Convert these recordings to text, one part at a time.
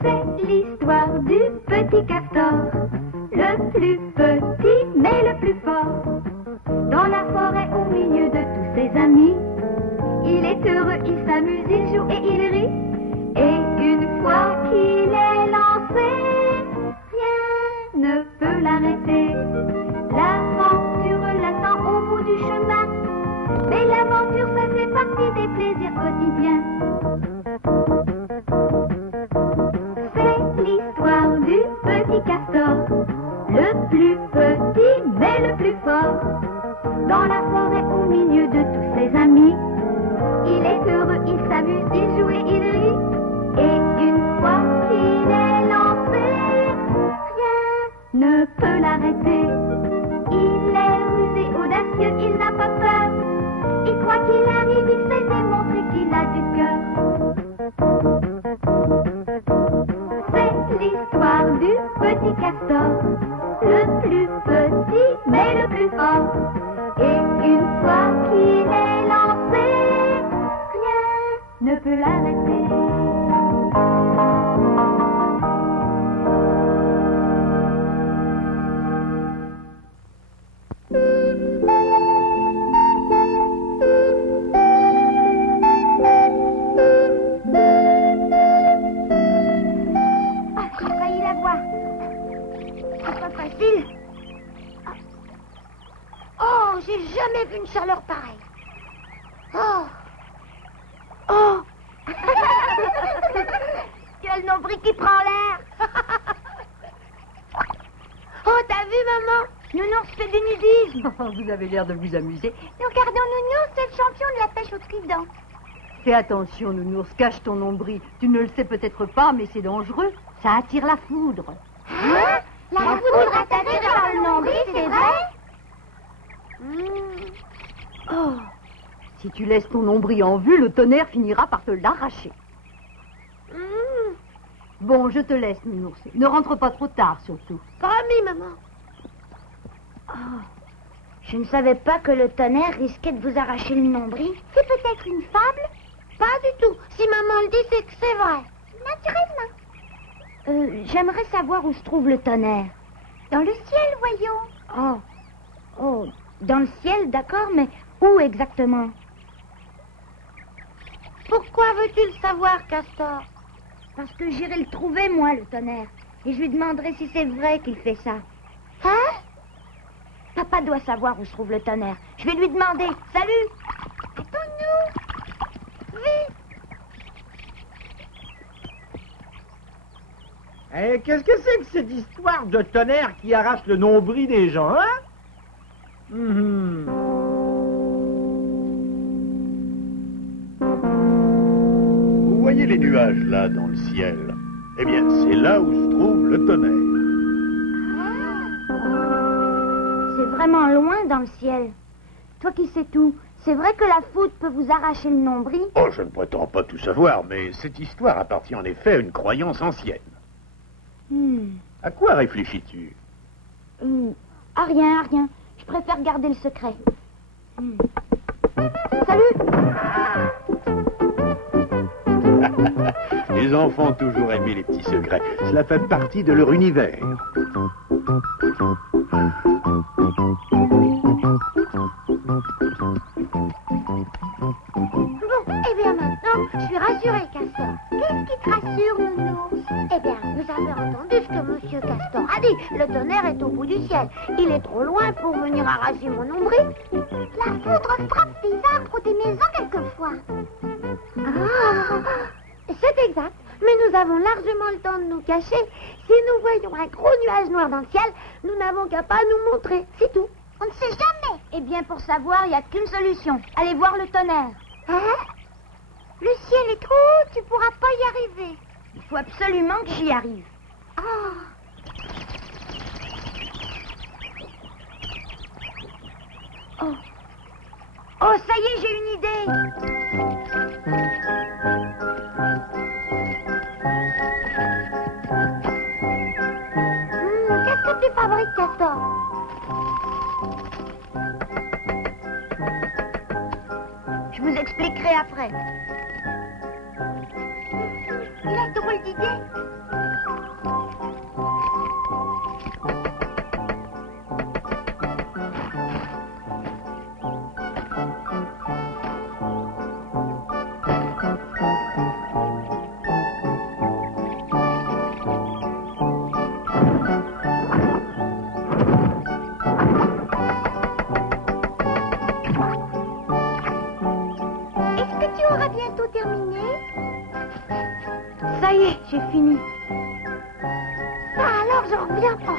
C'est l'histoire du petit castor, le plus petit mais le plus fort. Dans la forêt au milieu de tous ses amis, il est heureux, il s'amuse, il joue et il rit. Et une fois qu'il est lancé, rien ne peut l'arrêter. L'aventure l'attend au bout du chemin, mais l'aventure ça fait partie des plaisirs quotidiens. C'est l'histoire du petit castor, le plus petit mais le plus fort. Dans la forêt au milieu de tous ses amis, il est heureux, il s'amuse, il joue et il rit. Et une fois qu'il est lancé, rien ne peut l'arrêter. Il est rusé, audacieux, il n'a pas peur. Et quoi qu'il arrive, il sait démontrer qu'il a du cœur. C'est l'histoire du petit castor, le plus petit mais le plus fort. Et une fois qu'il est lancé, rien ne peut l'arrêter. Ah, j'ai failli la voir. C'est pas facile. Oh, j'ai jamais vu une chaleur pareille. Oh. Oh. Tu as le nombril qui prend l'air. Oh, t'as vu, maman? Nounours fait du nudisme. Vous avez l'air de vous amuser. Nous regardons Nounours, c'est le champion de la pêche au trident. Fais attention, Nounours, cache ton nombril. Tu ne le sais peut-être pas, mais c'est dangereux. Ça attire la foudre. Hein? La foudre attaquée dans le nombril, c'est vrai? Oh, si tu laisses ton nombril en vue, le tonnerre finira par te l'arracher. Bon, je te laisse, Nounours. Ne rentre pas trop tard, surtout. Promis, maman. Oh, je ne savais pas que le tonnerre risquait de vous arracher le nombril. C'est peut-être une fable? Pas du tout. Si maman le dit, c'est que c'est vrai. Naturellement. J'aimerais savoir où se trouve le tonnerre. Dans le ciel, voyons. Oh, dans le ciel, d'accord, mais où exactement? Pourquoi veux-tu le savoir, Castor? Parce que j'irai le trouver, moi, le tonnerre. Et je lui demanderai si c'est vrai qu'il fait ça. Hein? Papa doit savoir où se trouve le tonnerre. Je vais lui demander. Salut! Attends-nous! Vite! Eh, qu'est-ce que c'est que cette histoire de tonnerre qui arrache le nombril des gens, hein? Vous voyez les nuages là dans le ciel? Eh bien, c'est là où se trouve le tonnerre. C'est vraiment loin dans le ciel. Toi qui sais tout, c'est vrai que la foudre peut vous arracher le nombril? Oh, je ne prétends pas tout savoir, mais cette histoire appartient en effet à une croyance ancienne. À quoi réfléchis-tu? À rien, à rien. Je préfère garder le secret. Salut! Les enfants ont toujours aimé les petits secrets. Cela fait partie de leur univers. Bon, eh bien maintenant, je suis rassurée, Castor. Qu'est-ce qui te rassure, Nounours? Eh bien, vous avez entendu ce que Monsieur Castor a dit. Le tonnerre est au bout du ciel. Il est trop loin pour venir arracher mon nombril. La foudre frappe des arbres ou des maisons quelquefois. C'est exact. Mais nous avons largement le temps de nous cacher. Si nous voyons un gros nuage noir dans le ciel, nous n'avons qu'à pas nous montrer. C'est tout. On ne sait jamais. Eh bien, pour savoir, il n'y a qu'une solution. Allez voir le tonnerre. Hein? Le ciel est trop haut, tu pourras pas y arriver. Il faut absolument que j'y arrive. Oh, ça y est, j'ai une idée. Qu'est-ce que tu fabriques, Castor? Je vous expliquerai après. Il a une drôle d'idée. J'ai fini. Ah, alors j'en reviens pas.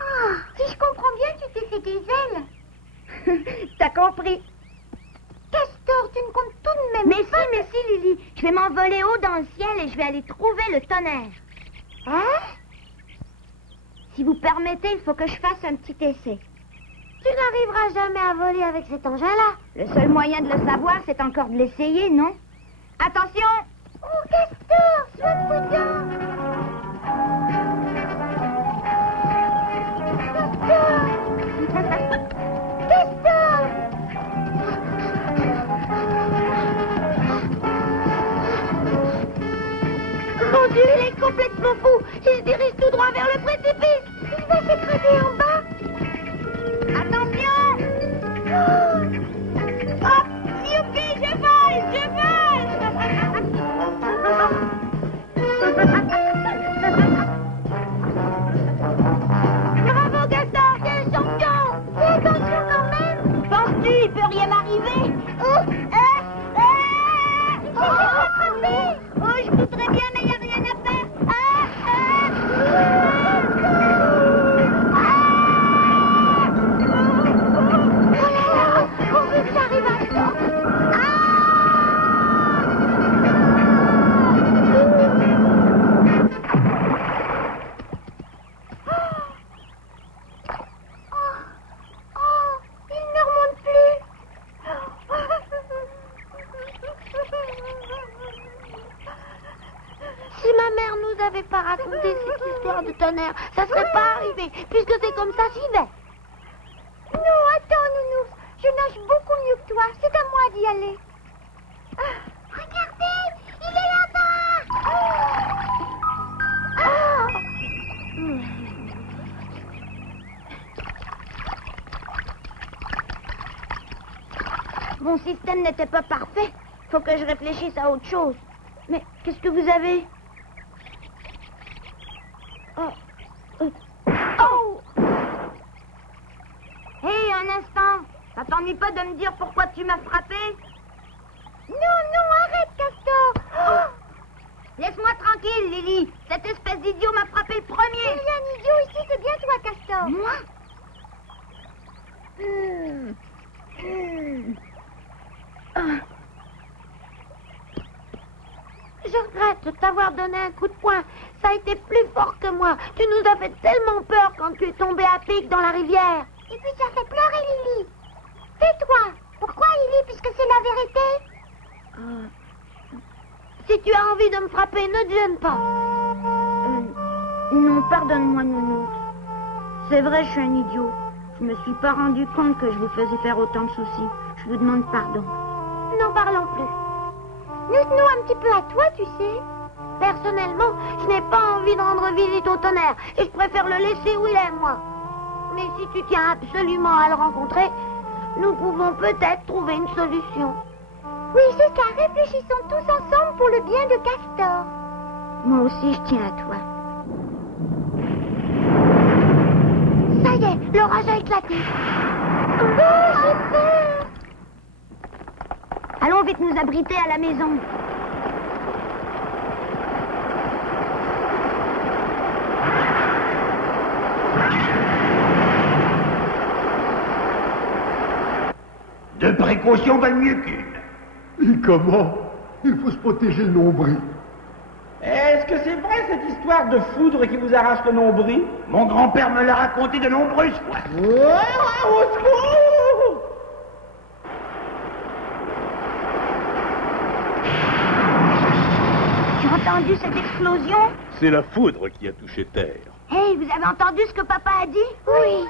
Ah, si je comprends bien, tu t'es fait des ailes. T'as compris. Castor, tu me comptes tout de même. Mais si, Lily. Je vais m'envoler haut dans le ciel et je vais aller trouver le tonnerre. Hein? Si vous permettez, il faut que je fasse un petit essai. Tu n'arriveras jamais à voler avec cet engin-là. Le seul moyen de le savoir, c'est encore de l'essayer, non? Attention! Oh, Castor, sois prudent. Castor! Mon Dieu, il est complètement fou! Il se dirige tout droit vers le précipice! Il va s'écraser en bas. Attention! Hop! Youpi, je vole! Je vole! Bravo, Gaston! Quel champion! Fais attention quand même. Penses-tu, il peut rien m'arriver? Oh, Je voudrais bien, mais il n'y a rien à faire! Si ma mère nous avait pas raconté cette histoire de tonnerre, ça serait pas arrivé. Puisque c'est comme ça, j'y vais. Non, attends, Nounours. Je nage beaucoup mieux que toi. C'est à moi d'y aller. Regardez, il est là-bas. Mon système n'était pas parfait. Faut que je réfléchisse à autre chose. Mais qu'est-ce que vous avez? Oh! Hé, un instant! Ça t'ennuie pas de me dire pourquoi tu m'as frappé? Non, arrête, Castor. Laisse-moi tranquille, Lily. Cette espèce d'idiot m'a frappé le premier. Il y a un idiot ici, c'est bien toi, Castor. Moi? Je regrette de t'avoir donné un coup de poing. Ça a été plus fort que moi. Tu nous as fait tellement peur quand tu es tombé à pic dans la rivière. Et puis ça fait pleurer Lily. Tais-toi. Pourquoi Lily, puisque c'est la vérité? Si tu as envie de me frapper, ne te gêne pas. Non, pardonne-moi, Nounours. C'est vrai, je suis un idiot. Je me suis pas rendu compte que je vous faisais faire autant de soucis. Je vous demande pardon. N'en parlons plus. Nous un petit peu à toi, tu sais. Personnellement, je n'ai pas envie de rendre visite au tonnerre et je préfère le laisser où il est, moi. Mais si tu tiens absolument à le rencontrer, nous pouvons peut-être trouver une solution. Oui, c'est ça. Réfléchissons tous ensemble pour le bien de Castor. Moi aussi, je tiens à toi. Ça y est, l'orage a éclaté. Oh, j'ai peur. Allons vite nous abriter à la maison. Deux précautions valent mieux qu'une. Et comment? Il faut se protéger le nombril. Est-ce que c'est vrai cette histoire de foudre qui vous arrache le nombril? Mon grand-père me l'a raconté de nombreuses fois. Au secours! Tu as entendu cette explosion? C'est la foudre qui a touché terre. Hey, vous avez entendu ce que papa a dit? Oui.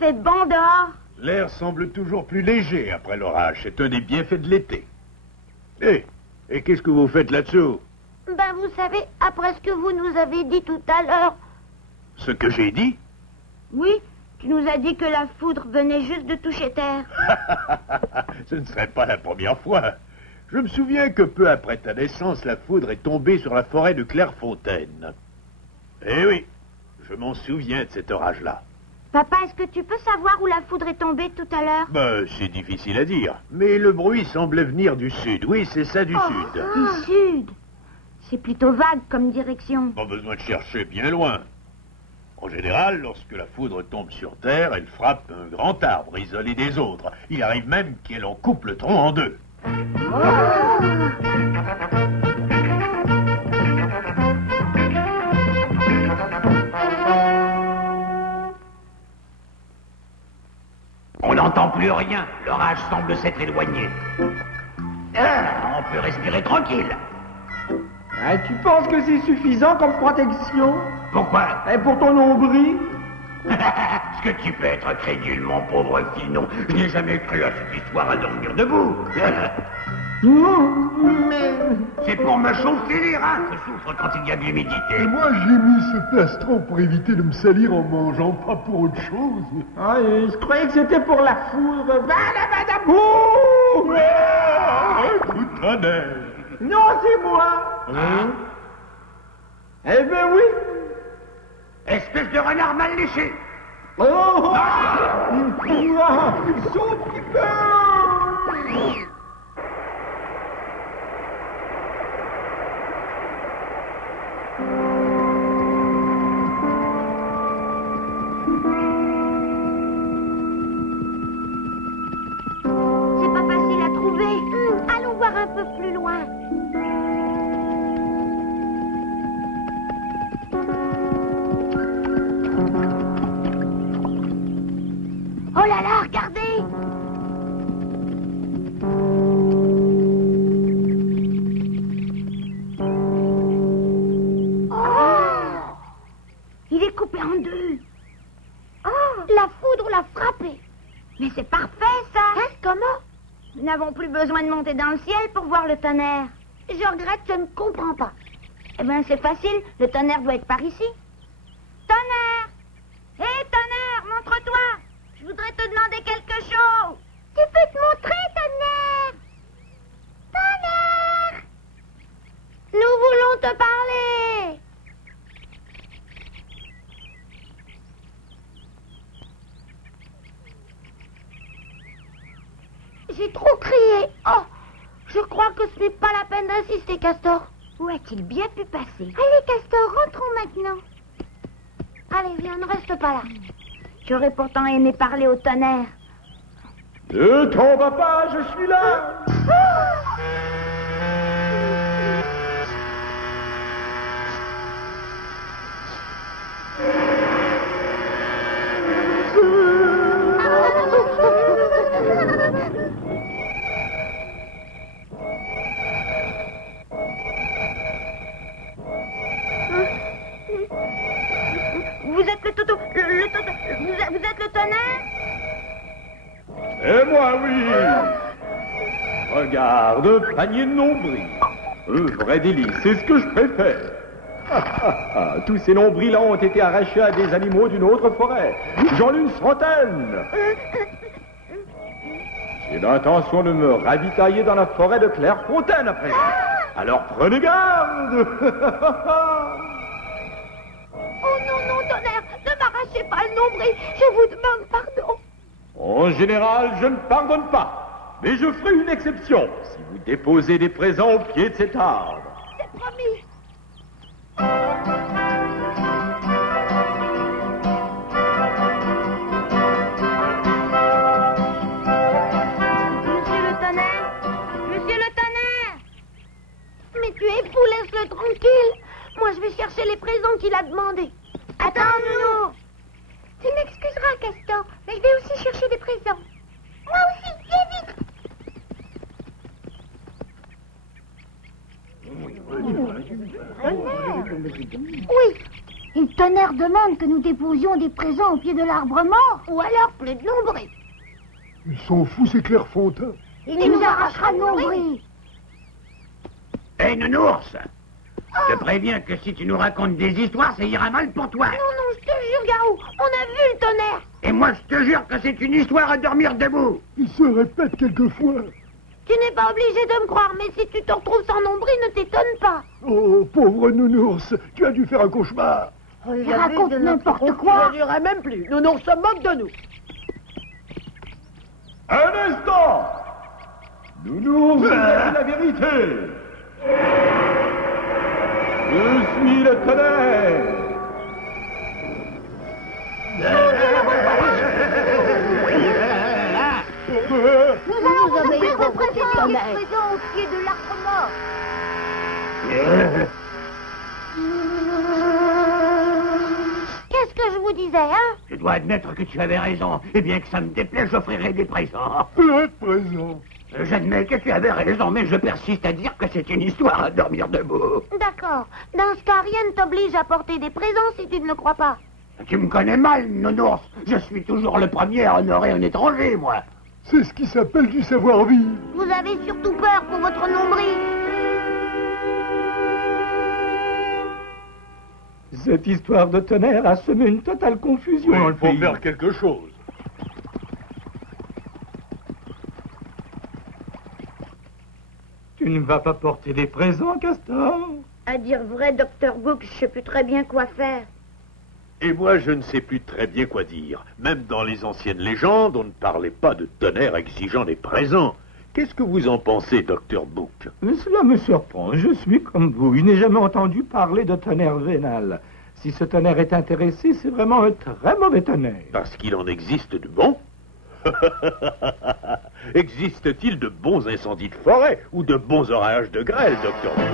fait bon dehors. L'air semble toujours plus léger après l'orage. C'est un des bienfaits de l'été. Et qu'est-ce que vous faites là-dessous? Ben, vous savez, après ce que vous nous avez dit tout à l'heure... Ce que j'ai dit? Oui, tu nous as dit que la foudre venait juste de toucher terre. Ce ne serait pas la première fois. Je me souviens que peu après ta naissance, la foudre est tombée sur la forêt de Clairefontaine. Eh oui, je m'en souviens de cet orage-là. Papa, est-ce que tu peux savoir où la foudre est tombée tout à l'heure? Ben, c'est difficile à dire. Mais le bruit semblait venir du sud. Oui, c'est ça, du sud. Du sud. C'est plutôt vague comme direction. Pas besoin de chercher bien loin. En général, lorsque la foudre tombe sur terre, elle frappe un grand arbre isolé des autres. Il arrive même qu'elle en coupe le tronc en deux. On n'entend plus rien. L'orage semble s'être éloigné. On peut respirer tranquille. Ah, tu penses que c'est suffisant comme protection? Pourquoi? Et pour ton nombril? Est-ce que tu peux être crédule, mon pauvre Finon? Je n'ai jamais cru à cette histoire à dormir debout. Non, mais... C'est pour me chauffer les reins que je souffre quand il y a de l'humidité. Moi, j'ai mis ce plastron pour éviter de me salir en mangeant, pas pour autre chose. Ah, je croyais que c'était pour la foudre. Badabadabou! Coup de tonnerre! Non, c'est moi! Hein? Eh ben oui! Espèce de renard mal léché! Oh! Ils sont petit peu! C'est pas facile à trouver. Allons voir un peu plus loin. Oh là là, regardez! Oh! Il est coupé en deux. Oh! La foudre l'a frappé. Mais c'est parfait, ça. Hein? Comment? Nous n'avons plus besoin de monter dans le ciel pour voir le tonnerre. Je regrette, je ne comprends pas. Eh bien, c'est facile. Le tonnerre doit être par ici. Tonnerre! Hé, tonnerre, montre-toi! Je voudrais te demander quelque chose. Tu peux te montrer, tonnerre? Tonnerre! Nous voulons te parler. J'ai trop crié. Oh, je crois que ce n'est pas la peine d'insister, Castor. Où a-t-il bien pu passer? Allez, Castor, rentrons maintenant. Allez, viens, ne reste pas là. J'aurais pourtant aimé parler au tonnerre. Ne t'en vas pas, je suis là! Vous êtes le toto... Vous êtes le tonnerre? Et moi, oui! Regarde, panier de nombril. Vrai délice, c'est ce que je préfère. Tous ces nombrils-là ont été arrachés à des animaux d'une autre forêt. J'en ai une centaine. J'ai l'intention de me ravitailler dans la forêt de Clairefontaine après. Alors prenez garde. Oh non, non, tonnerre, ne m'arrachez pas le nombril. Je vous demande pardon. En général, je ne pardonne pas. Mais je ferai une exception si vous déposez des présents au pied de cet arbre. C'est promis. Monsieur le tonnerre? Monsieur le tonnerre? Mais tu es fou, laisse-le tranquille. Moi, je vais chercher les présents qu'il a demandés. Attends, Nounou. Tu m'excuseras, Castor, mais je vais aussi chercher des présents. Moi aussi, viens vite. Oui, Et le tonnerre demande que nous déposions des présents au pied de l'arbre mort. Ou alors plus de nombril. Ils s'en fout, c'est Clairefontaine. Il nous arrachera le nombril. Hé, nounours! Je te préviens que si tu nous racontes des histoires, ça ira mal pour toi. Non, je te jure, Garou, on a vu le tonnerre. Et moi, je te jure que c'est une histoire à dormir debout. Il se répète quelquefois. Tu n'es pas obligé de me croire, mais si tu te retrouves sans nombril, ne t'étonne pas. Oh, pauvre nounours, tu as dû faire un cauchemar. Il raconte n'importe quoi. On dirait même plus. Nounours se moque de nous. Un instant! Nounours, vous dites la vérité. Je suis le tonnerre. Nous allons vous offrir des présents au pied de l'arbre mort. Qu'est-ce que je vous disais, hein? Je dois admettre que tu avais raison. Et bien que ça me déplaise, j'offrirai des présents. Plein de présents. J'admets que tu avais raison, mais je persiste à dire que c'est une histoire à dormir debout. D'accord. Dans ce cas, rien ne t'oblige à porter des présents si tu ne le crois pas. Tu me connais mal, nounours. Je suis toujours le premier à honorer un étranger, moi. C'est ce qui s'appelle du savoir-vivre. Vous avez surtout peur pour votre nombril. Cette histoire de tonnerre a semé une totale confusion dans le Il faut pays. faire quelque chose. Tu ne vas pas porter des présents, Castor? À dire vrai, Dr. Book, je sais plus très bien quoi faire. Et moi, je ne sais plus très bien quoi dire. Même dans les anciennes légendes, on ne parlait pas de tonnerre exigeant des présents. Qu'est-ce que vous en pensez, Dr. Book? Mais cela me surprend. Je suis comme vous. Je n'ai jamais entendu parler de tonnerre vénal. Si ce tonnerre est intéressé, c'est vraiment un très mauvais tonnerre. Parce qu'il en existe de bons. Existe-t-il de bons incendies de forêt ou de bons orages de grêle, Dr. Book?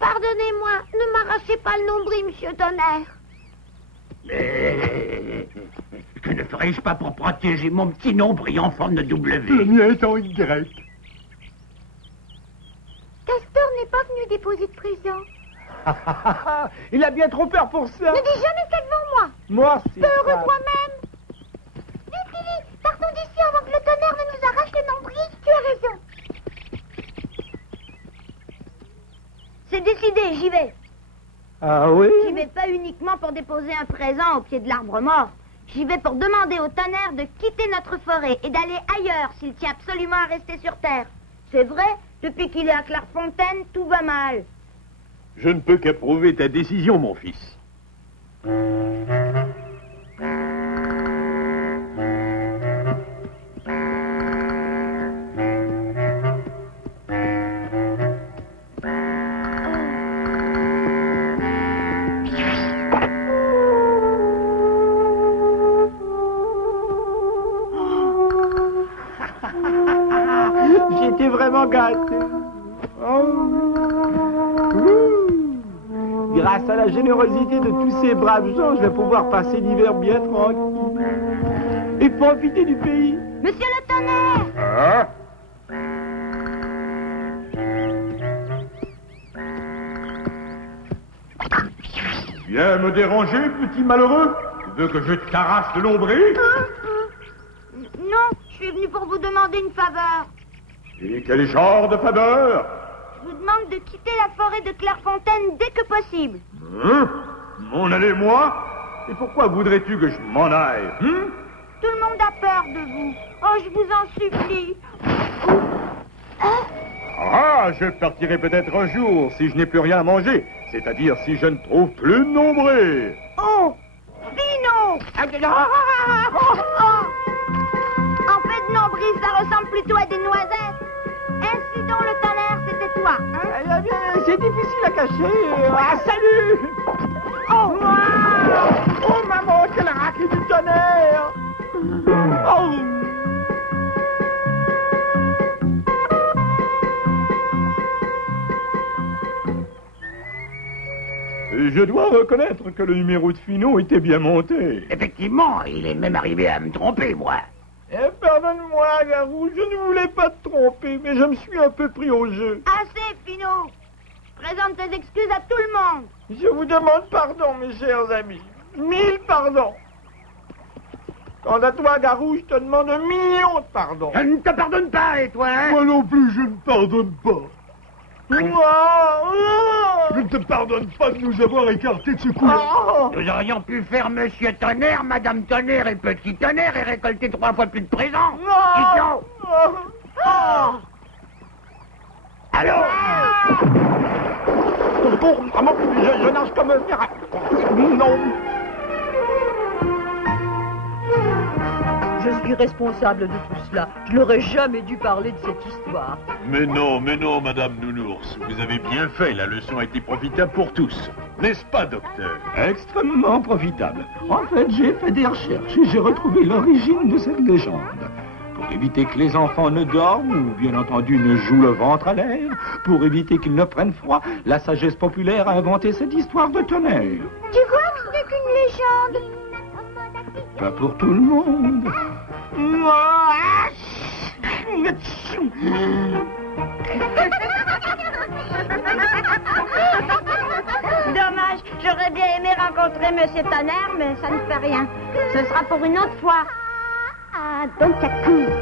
Pardonnez-moi, ne m'arrachez pas le nombril, monsieur Tonnerre. Mais que ne ferais-je pas pour protéger mon petit nombril en forme de Le W? mien est en Y. Castor n'est pas venu déposer de présent. Il a bien trop peur pour ça. Ne dis jamais ça devant moi. Moi, c'est Peur ça. toi-même. Vite, Lily, partons d'ici avant que le tonnerre ne nous arrache le nombril. Tu as raison. C'est décidé, j'y vais. Ah oui? J'y vais pas uniquement pour déposer un présent au pied de l'arbre mort. J'y vais pour demander au tonnerre de quitter notre forêt et d'aller ailleurs s'il tient absolument à rester sur Terre. C'est vrai, depuis qu'il est à Clairefontaine, tout va mal. Je ne peux qu'approuver ta décision, mon fils. J'étais vraiment gâté. Oh. Ouh. Grâce à la générosité de tous ces braves gens, je vais pouvoir passer l'hiver bien tranquille. Et profiter du pays. Monsieur le tonnerre! Hein? Viens me déranger, petit malheureux. Tu veux que je t'arrache le nombril? Non, je suis venu pour vous demander une faveur. Et quel genre de faveur? Je vous demande de quitter la forêt de Clairefontaine dès que possible. M'en aller, moi? Et pourquoi voudrais-tu que je m'en aille? Tout le monde a peur de vous. Oh, je vous en supplie. Ah, je partirai peut-être un jour si je n'ai plus rien à manger. C'est-à-dire si je ne trouve plus de nombril. Oh, Pino! En fait, nombril, ça ressemble plutôt à des noisettes. Ainsi donc, le tonnerre, c'était toi, hein? Eh bien, c'est difficile à cacher. Ah, salut! Oh, oh maman, quelle raclée du tonnerre! Oh. Je dois reconnaître que le numéro de Finot était bien monté. Effectivement, il est même arrivé à me tromper, moi. Pardonne-moi, Garou, je ne voulais pas te tromper, mais je me suis un peu pris au jeu. Assez, Finot. Présente tes excuses à tout le monde. Je vous demande pardon, mes chers amis. 1000 pardons. Quant à toi, Garou, je te demande 1 million de pardons. Je ne te pardonne pas, et toi, hein? Moi non plus, je ne pardonne pas. Je ne te pardonne pas de nous avoir écartés de ce coup. Nous aurions pu faire Monsieur Tonnerre, Madame Tonnerre et Petit Tonnerre et récolter 3 fois plus de présents. Idiot. Allô? Je nage comme un fer. Non. Je suis responsable de tout cela. Je n'aurais jamais dû parler de cette histoire. Mais non, Madame Nounours. Vous avez bien fait, la leçon a été profitable pour tous. N'est-ce pas, docteur? Extrêmement profitable. En fait, j'ai fait des recherches et j'ai retrouvé l'origine de cette légende. Pour éviter que les enfants ne dorment ou, bien entendu, ne jouent le ventre à l'air, pour éviter qu'ils ne prennent froid, la sagesse populaire a inventé cette histoire de tonnerre. Tu vois que ce n'est qu'une légende. Pas pour tout le monde. Dommage, j'aurais bien aimé rencontrer Monsieur Tonnerre, mais ça ne fait rien. Ce sera pour une autre fois. Ah, donc ça court.